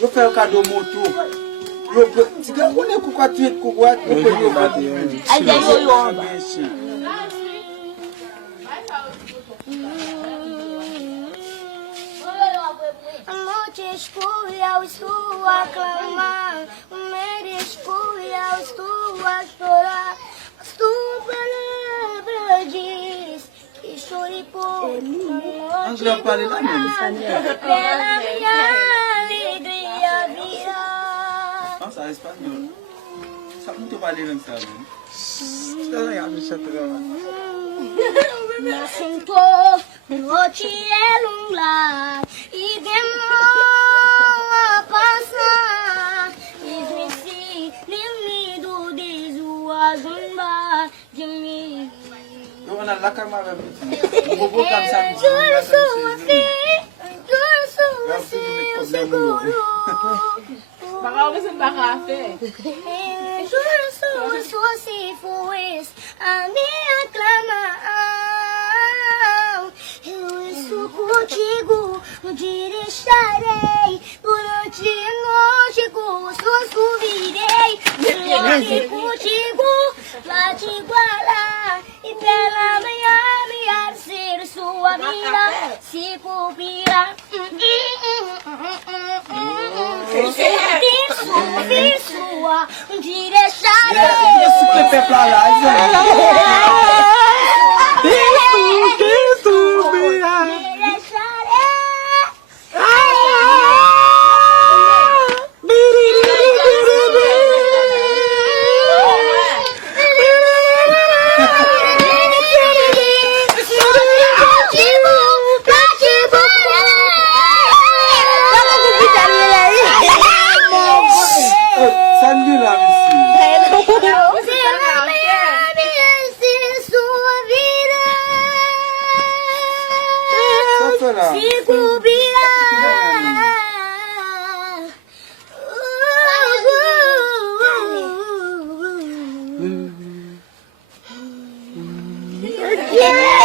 eu fais o cadeau moto. Se tu connais quoi tu es quoi, tu peux bater. Aí daí eu a noite escura eu estou a clamar, o medo escuro eu estou a chorar, mas tua palavra diz que chore por Je vais parler là même. pela minha alegria virá. Ah, ça espagnol. Ça não te parler même ça. Ça là, je sais pas. Me assentou, noite é lunga e demorou a passar. Esmeci, lindo de sua zumba de mim. Eu na lá cama vai muito. Vou botar essa Juro sua seguro. Baka kasi baka fe. Juro sua se fosse a minha clamar. Eu estou contigo, onde estarei. Durante a noite gosto subirei. Eu contigo, pra te igualar. E pela manhã ser sua vida. Se cobrirá. Sua, onde deixarei. Isso que é pra lá, se cobrirá. Yeah!